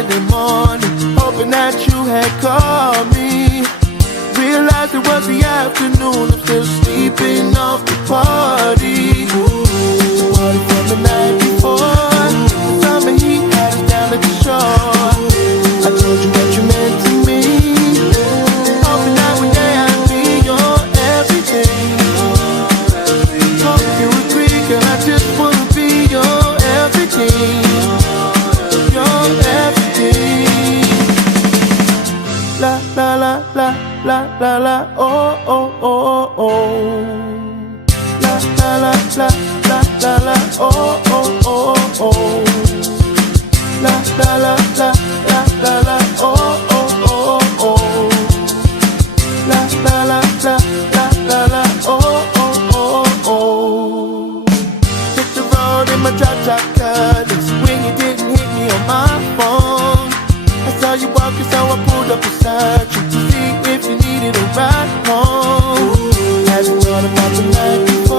Saturday morning, hoping that you had called me. Realized it was the afternoon, I'm still sleeping off the party. The party from the night before, the summer heat had us down at the shore. I told you what you meant to me, hoping that one day I'd be your everything. Hope you agree, girl, I just wanna be your everything. Your everything. La la la la la la la, oh oh oh oh. La la la la la la la, oh oh oh oh. La la la la la la la, oh oh oh oh. La la la la la la la, oh oh oh oh. Hit the road in my drop colors when you didn't hit me on my phone. I saw you walking, so I pulled up beside you to see if you needed a ride home. Have you thought about the night before?